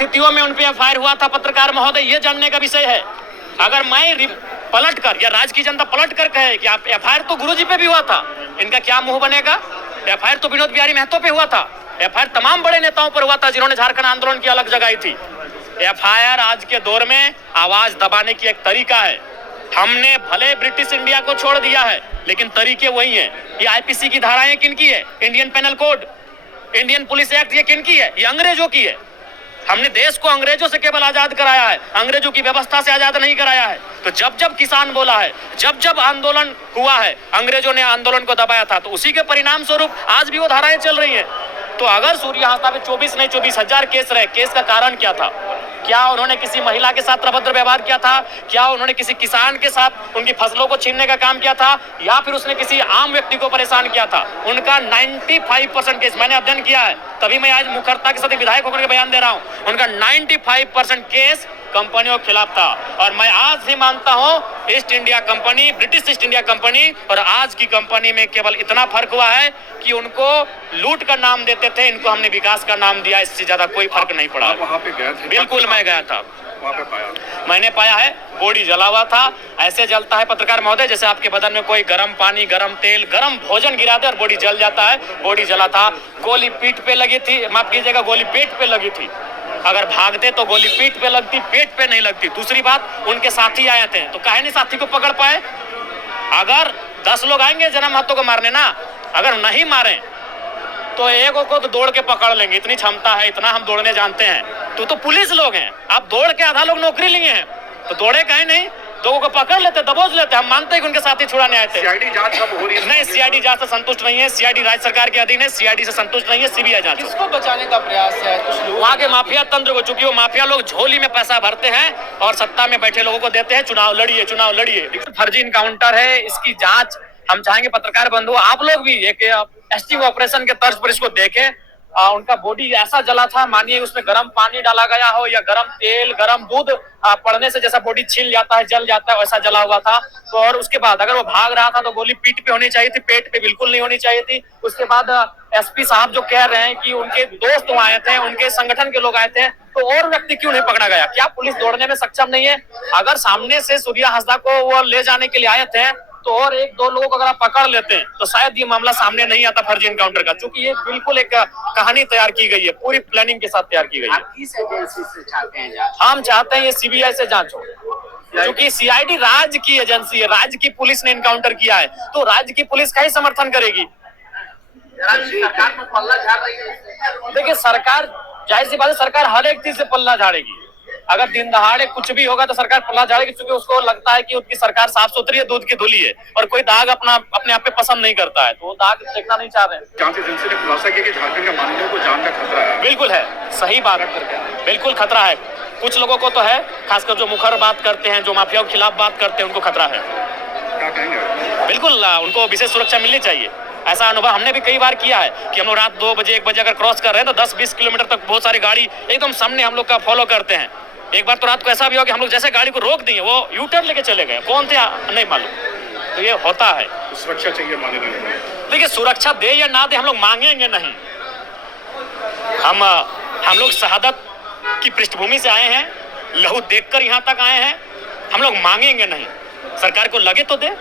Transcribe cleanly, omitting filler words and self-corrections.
स्थितियों में उन पे एफआईआर हुआ था पत्रकार महोदय, ये जानने का विषय है। अगर मैं पलट कर या राज्य की जनता पलट कर कहे कि आप एफआईआर तो गुरुजी पे भी हुआ था, इनका क्या मुंह बनेगा? एफआईआर तो विनोद बिहारी महतो पे हुआ था, एफआईआर तमाम बड़े नेताओं पर हुआ था जिन्होंने झारखंड आंदोलन की अलग जगाई थी। एफआईआर आज के दौर में आवाज दबाने की एक तरीका है। हमने भले ब्रिटिश इंडिया को छोड़ दिया है, लेकिन तरीके वही हैं। ये आईपीसी की धाराएं किनकी है? Indian penal code, Indian police act, ये किनकी है? ये अंग्रेजों की है। हमने देश को अंग्रेजों से केवल आजाद कराया है, अंग्रेजों की व्यवस्था से आजाद नहीं कराया है। तो जब जब किसान बोला है, जब जब आंदोलन हुआ है, अंग्रेजों ने आंदोलन को दबाया था, तो उसी के परिणाम स्वरूप आज भी वो धाराएं चल रही हैं। तो अगर सूर्य हाथा में 24 नहीं 24,000 केस रहे, केस का कारण क्या था? क्या उन्होंने किसी महिला के साथ अभद्र व्यवहार किया था? क्या उन्होंने किसी किसान के साथ उनकी फसलों को छीनने का काम किया था? या फिर उसने किसी आम व्यक्ति को परेशान किया था? उनका 95% केस, मैंने अध्ययन किया है, तभी मैं आज मुखरता के साथ विधायक होकर के बयान दे रहा हूं, उनका 95% केस कंपनियों के खिलाफ था। और मैं आज भी मानता हूं east India company, British east India company और आज की कंपनी में केवल इतना फर्क हुआ है कि उनको लूट का नाम देते थे, इनको हमने विकास का नाम दिया, इससे ज्यादा कोई फर्क नहीं पड़ा। वहाँ पे गए थे? बिल्कुल मैं गया था, वहाँ पे पाया? मैंने पाया है बॉडी जला हुआ था। ऐसे जलता है पत्रकार महोदय जैसे आपके बदन में कोई गर्म पानी, गर्म तेल, गर्म भोजन गिरा दे और बॉडी जल जाता है। बॉडी जला था, गोली पीठ पे लगी थी, माफ कीजिएगा गोली पेट पे लगी थी। अगर भागते तो गोली पीठ पे लगती, पेट पे नहीं लगती। दूसरी बात, उनके साथी आए थे तो काहे नहीं साथी को पकड़ पाए? अगर 10 लोग आएंगे जन्म महतो को मारने ना, अगर नहीं मारे तो एक को तो दौड़ के पकड़ लेंगे, इतनी क्षमता है, इतना हम दौड़ने जानते हैं। तो पुलिस लोग हैं, आप दौड़ के आधा लोग नौकरी लिए हैं, तो दौड़े काहे नहीं? दो को पकड़ लेते, दबोच लेते। हम मानते हैं कि उनके साथी छुड़ाने आए थे। सीआईडी जांच कब हो रही है? नहीं, सीआईडी जांच से संतुष्ट नहीं है। सीआईडी राज्य सरकार के अधीन है, सीआईडी से संतुष्ट नहीं है, सीबीआई जांच। किसको बचाने का प्रयास है? कुछ लोग वहाँ के माफिया तंत्र को, चूंकि वो माफिया लोग झोली में पैसा भरते हैं और सत्ता में बैठे लोगों को देते हैं, चुनाव लड़िए, चुनाव लड़िए। फर्जी इनकाउंटर है, इसकी जांच हम चाहेंगे पत्रकार बंधु आप लोग भी एक टेस्टिंग ऑपरेशन के तर्ज पर इसको देखें। उनका बॉडी ऐसा जला था, मानिए उसमें गर्म पानी डाला गया हो या गर्म तेल, गर्म दूध पड़ने से जैसा बॉडी छिल जाता है, जल जाता है, वैसा जला हुआ था। तो और उसके बाद अगर वो भाग रहा था तो गोली पीठ पे होनी चाहिए थी, पेट पे बिल्कुल नहीं होनी चाहिए थी। उसके बाद एसपी साहब जो कह रहे हैं कि उनके दोस्त वहाँ आए थे, उनके संगठन के लोग आए थे, तो और व्यक्ति क्यों नहीं पकड़ा गया? क्या पुलिस दौड़ने में सक्षम नहीं है? अगर सामने से सूर्या हासदा को वो ले जाने के लिए आए थे तो और 1-2 लोगों को अगर आप पकड़ लेते हैं तो शायद ये मामला सामने नहीं आता फर्जी इनकाउंटर का, क्योंकि ये बिल्कुल एक कहानी तैयार की गई है, पूरी प्लानिंग के साथ तैयार की गई है। आप किस एजेंसी से चाहते हैं जांच? हम चाहते हैं ये सीबीआई से जांच हो, क्योंकि सीआईडी राज्य की एजेंसी है, राज्य की पुलिस ने इनकाउंटर किया है, तो राज्य की पुलिस का ही समर्थन करेगी। सरकार को पल्ला झाड़ रही है। देखिए सरकार, जाहिर सी बात है, सरकार हर एक चीज से पल्ला झाड़ेगी। अगर दिन दहाड़े कुछ भी होगा तो सरकार पल्ला झाड़ेगी, क्योंकि उसको लगता है कि उनकी सरकार साफ सुथरी है, दूध की धुली है और कोई दाग अपने आप पे पसंद नहीं करता है, तो वो दाग देखना नहीं चाह रहे हैं। जांच एजेंसी ने खुलासा किया कि झारखंड के माननीयों को जान का खतरा है। बिल्कुल है, सही बात है, बिल्कुल खतरा है। कुछ लोगों को तो है, खासकर जो मुखर बात करते हैं, जो माफिया के खिलाफ बात करते हैं, उनको खतरा है। क्या कहेंगे? बिल्कुल, उनको विशेष सुरक्षा मिलनी चाहिए। ऐसा अनुभव हमने भी कई बार किया है कि हम लोग रात 2 बजे 1 बजे अगर क्रॉस कर रहे हैं तो 10-20 किलोमीटर तक बहुत सारी गाड़ी एकदम सामने हम लोग का फॉलो करते हैं। एक बार तो रात को ऐसा भी हो कि हम लोग जैसे गाड़ी को रोक दिए, वो यू टर्न लेके चले गए, कौन थे नहीं मालूम। तो ये होता है। सुरक्षा चाहिए माननीय। देखिए सुरक्षा दे या ना दे, हम लोग मांगेंगे नहीं। हम लोग शहादत की पृष्ठभूमि से आए हैं, लहू देखकर यहाँ तक आए हैं, हम लोग मांगेंगे नहीं। सरकार को लगे तो दे।